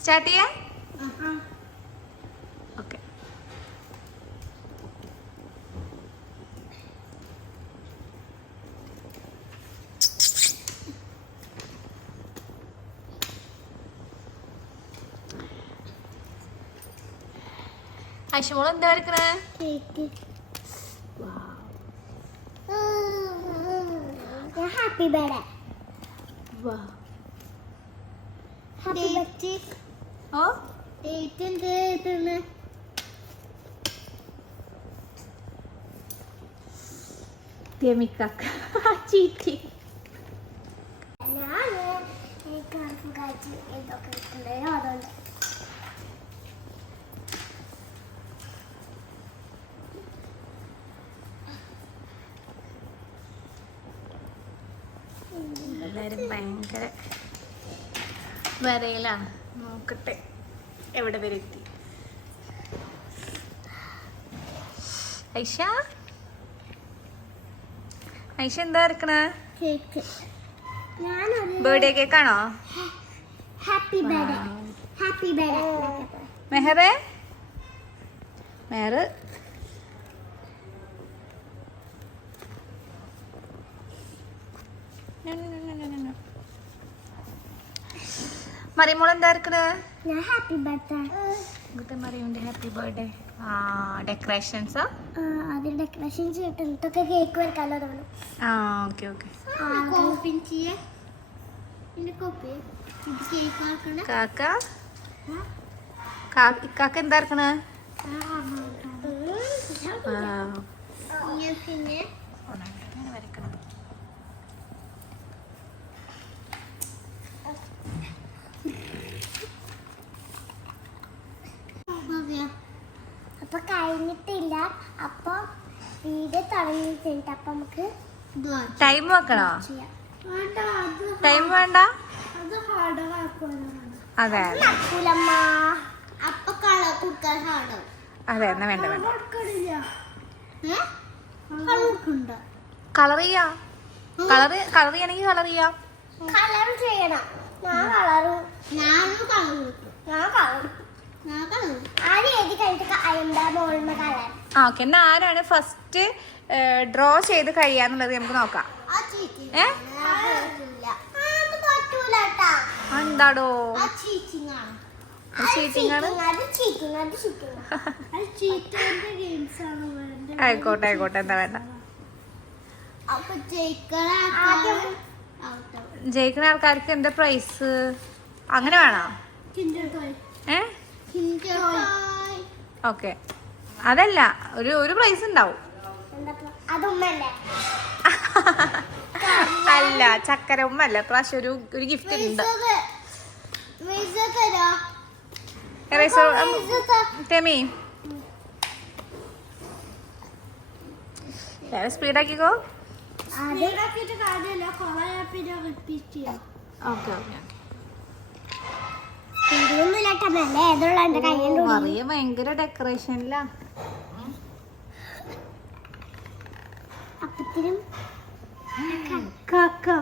Start ചെയ്യാം. Okay. ഐഷമോൾ എന്താ വരക്കണേ? Happy birthday. Happy birthday. ഓ ഡേറ്റ് എന്ത്? തെമിക്കാക്ക ചീറ്റി. ഞാന് കാറ്റ് ഇതൊക്കെ ഇട്ടുണ്ടായോ അതുകൊണ്ട്. എല്ലാരും ഭയങ്കര വരയിലാണ്. നോക്കട്ടെ എവിടെ വരെ എത്തി. ഐഷ ഐഷ എന്താ ഇരിക്കണ? കേക്ക്. ബർത്ത്ഡേ കേക്കാണോ? Happy birthday. Happy birthday. മെഹറേ മെഹർ മറിയമോൾ എന്താ ഇരിക്കണേ? ഞാൻ ഹാപ്പി ബർത്ത്ഡേ. ഇങ്ങോട്ട് മറിയമിന്റെ ഹാപ്പി ബർത്ത്ഡേ. ആ ഡെക്കറേഷൻസാ? അതിൽ ഡെക്കറേഷൻസ് കിട്ടുന്നതൊക്കെ കേക്ക് വരക്കാലോ തോന്നുന്നു. ആ ഓക്കെ ഓക്കെ. കോപ്പി ചെയ്യേ. ഇതിന്റെ കോപ്പി ഇത് കേക്ക് ആക്കണേ. കാക്ക എന്താ ഇരിക്കണേ? പിന്നെ വരക്കണത്. അപ്പൊ കഴിഞ്ഞിട്ടില്ല. അപ്പൊ വീഡിയോ തുടങ്ങിയിട്ടുണ്ട്. അപ്പൊ നമുക്ക് ടൈം വെക്കണോ? ടൈം വേണ്ട. അതെ അപ്പൊ കളർ കൊടുക്കാൻ ഹാർഡോ? അതെ എന്നാ വേണ്ട വേണ്ട. കളർ കളർ ചെയ്യാ. കളർ ചെയ്യണമെങ്കിൽ കളർ ചെയ്യാം. കളർ ചെയ്യണം. ആദ്യം എഴുതി കഴിഞ്ഞിട്ട് അയമ്പാ മോളിന് കളർ. ആ ഓക്കെ. എന്നാ ആരാണ് ഫസ്റ്റ് ഡ്രോ ചെയ്ത് കഴിയാന്നുള്ളത് നമുക്ക് നോക്കാം. എന്താടോ ചീറ്റിംഗ് ആണ്? ആയിക്കോട്ടെ ആയിക്കോട്ടെ എന്താ വേണ്ട. ജയിക്കുന്ന ആൾക്കാർക്ക് എന്താ പ്രൈസ് അങ്ങനെ വേണോ? ഓക്കെ. അതല്ല ഒരു പ്രൈസ് ഉണ്ടാവും. അല്ല ചക്കര ഉമ്മല്ല പ്രാവശ്യം ഒരു ഗിഫ്റ്റ് ഉണ്ട്. ടെമി സ്പീഡാക്കിക്കോ. ഓക്കെ ഓക്കെ മറിയ ഭയങ്കര ഡെക്കറേഷനിലാ.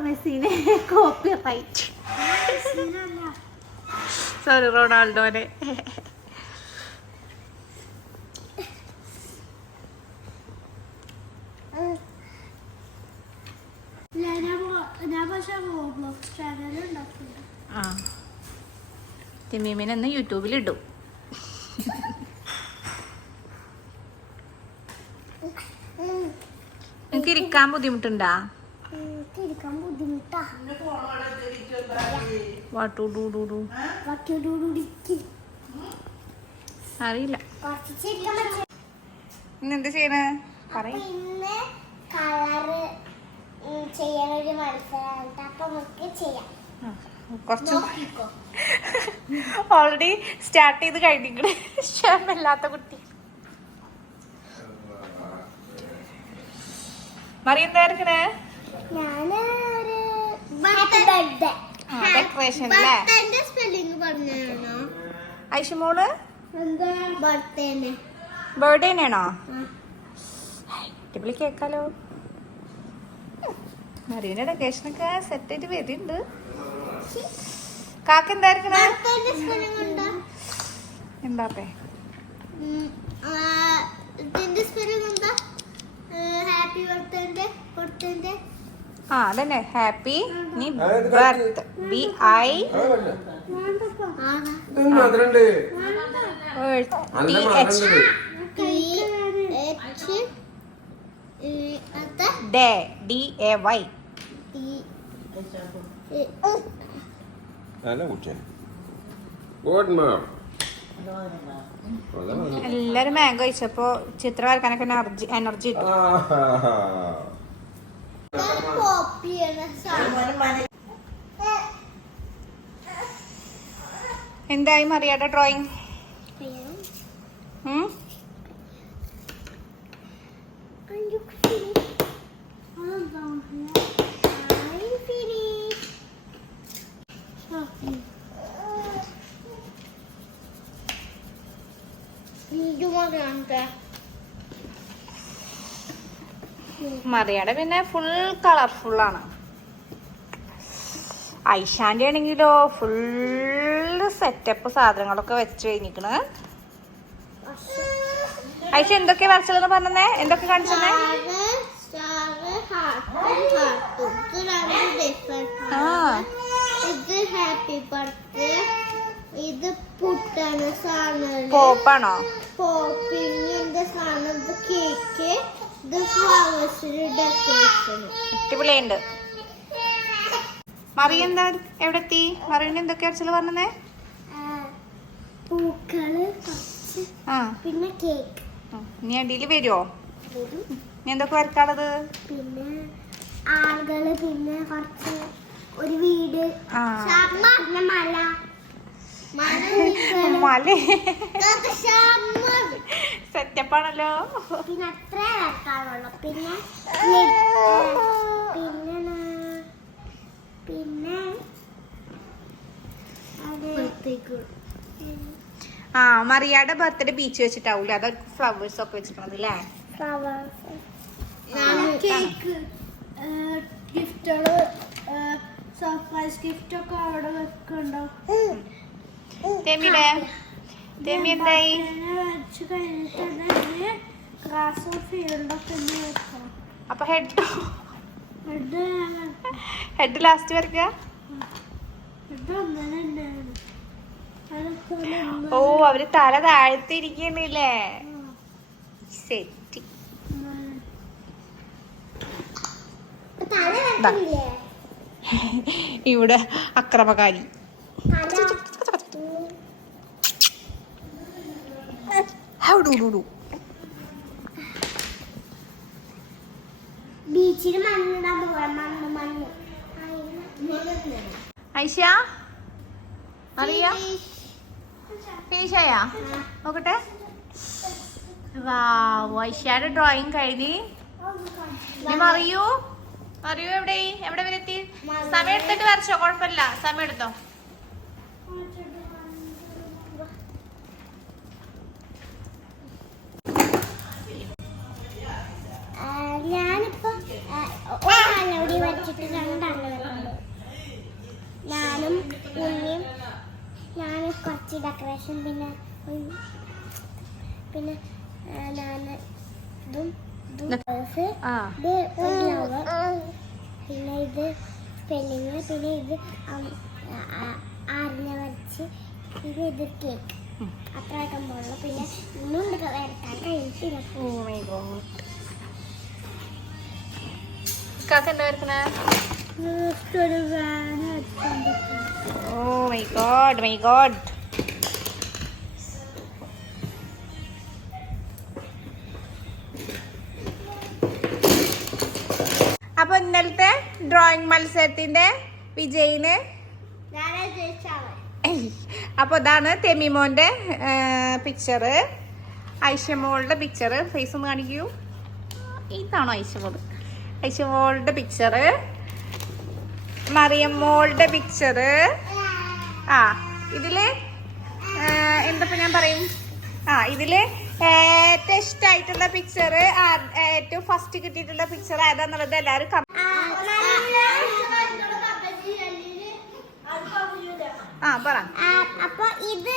മെസ്സിനെ കോപ്പി റൈറ്റ്. സോറി റൊണാൾഡോനെ. ആ തിമീമിനെ യൂട്യൂബിലിടും. നിനക്ക് ഇരിക്കാൻ ബുദ്ധിമുട്ടുണ്ടാ? അറിയില്ല. ഇന്നെന്ത് ചെയ്യണേ? കുറച്ച് ഓൾറെഡി സ്റ്റാർട്ട് ചെയ്ത് കഴിഞ്ഞിട്ട് ക്ഷമല്ലാത്ത കുട്ടി. മറി എന്താ ഇരിക്കണേ? ഡെക്കറേഷൻ അല്ലേ? ഐഷമോള് ബർത്ത്ഡേനാണോ? അടിപൊളി കേക്കാലോ. മറിയുടെ ഡെക്കറേഷനൊക്കെ സെറ്റ് ആയിട്ട് വരുന്നുണ്ട്. കാക്ക എന്തായിരിക്കണേ? എംബാപ്പേ. ആ അതന്നെ happy birth BI DAY DAY. എല്ലാരും മാംഗോ കഴിച്ചപ്പോ ചിത്രം വരക്കാനൊക്കെ എനർജി കിട്ടും. എന്തായി മറിയാടെ ഡ്രോയിങ്? മറിയാടെ പിന്നെ ഫുൾ കളർഫുള്ളാണ്. ഐഷാന്റെ ആണെങ്കിലോ ഫുള്ള് സെറ്റപ്പ് സാധനങ്ങളൊക്കെ വെച്ച് കഴിഞ്ഞിരിക്കണ്. ഐഷ എന്തൊക്കെ വരച്ചതെന്ന് പറഞ്ഞേ? എന്തൊക്കെ കാണിച്ചേ? ഹാപ്പി ബർത്ത്ഡേ, ഇത് പുട്ടാണ് സാധനം, പോപ്പാണോ? പോപ്പിന്റെ സാധനം, ഇത് കേക്ക്, ഇത് ഫ്ലവേഴ്സിന്റെ ഡെക്കറേഷൻ. അടിപൊളിയുണ്ട്. മറിയ എന്താ എവിടെ എത്തി? മറിയന്റെ എന്തൊക്കെ അടിച്ചത് പറഞ്ഞേ? പൂക്കള്, പിന്നെ കേക്ക്. നീ അടിയിൽ വരുമോ? നീ എന്തൊക്കെ വരക്കാളത്? പിന്നെ ആളുകള്, പിന്നെ കുറച്ച് ഒരു വീട്, പിന്നെ മല സെറ്റപ്പാണല്ലോ. പിന്നെ അത്ര വരക്കാറുള്ളൂ. പിന്നെ പിന്നെ ആ മറിയാടെ ബർത്ത്ഡേ ബീച്ച് വെച്ചിട്ടാവൂല? അത് ഫ്ലവേഴ്സ് ഒക്കെ വെച്ചിട്ടുള്ളത് അല്ലേ? കേക്ക്, ഗിഫ്റ്റുകള്, സർപ്രൈസ് ഗിഫ്റ്റ് ഒക്കെ അവിടെ വെക്കണ്ടോ? തെമി എന്തായി? അപ്പൊ ഹെഡ് ലാസ്റ്റ് വരക്ക. ഓ അവര് തല താഴ്ത്തിരിക്കണില്ലേ? സെറ്റ്. ഇവിടെ അക്രമകാരി. ബീച്ചിൽ ഐഷ അറിയാ ഫിനിഷായാ? നോക്കട്ടെ. ഐഷയുടെ ഡ്രോയിങ് കഴിഞ്ഞ്. അറിയൂ എവിടെ വരെ എത്തി? സമയം എടുത്തിട്ട് വരച്ചോ, കുഴപ്പമില്ല, സമയം എടുത്തോ. ഞാനിപ്പോ ഒരാളോടി വരച്ചിട്ട് രണ്ടാളെ ഞാനും ഉണ്ണിയും, ഞാൻ കുറച്ച് ഡെക്കറേഷൻ, പിന്നെ ഞാൻ ഇതും പിന്നെ ഇത് സ്പെല്ലിങ്, പിന്നെ ഇത് ആറിനെ വരച്ച്, പിന്നെ ഇത് കേക്ക്. അത്രയൊക്കെ പോകുള്ളൂ. പിന്നെ ഇന്നും വരക്കാൻ കഴിഞ്ഞിട്ടില്ല. അപ്പൊ ഇന്നലത്തെ ഡ്രോയിങ് മത്സരത്തിന്റെ വിജയിന് അപ്പൊ ഇതാണ് തെമിമോന്റെ പിക്ചറ്, ഐഷമോളുടെ പിക്ചറ്. ഫേസ് ഒന്ന് കാണിക്കൂ. ഇതാണോ ഐഷമോളുടെ പിക്ചറ്, മറിയമ്മോളുടെ പിക്ചറ്. ഇതില് എന്താ ഞാൻ പറയും, ഇതില് ഏറ്റവും ഇഷ്ടമായിട്ടുള്ള പിക്ചറ്, ഏറ്റവും ഫസ്റ്റ് കിട്ടിയിട്ടുള്ള പിക്ചർ ഏതാന്നുള്ളത് എല്ലാവരും ആ പറ. അപ്പൊ ഇത്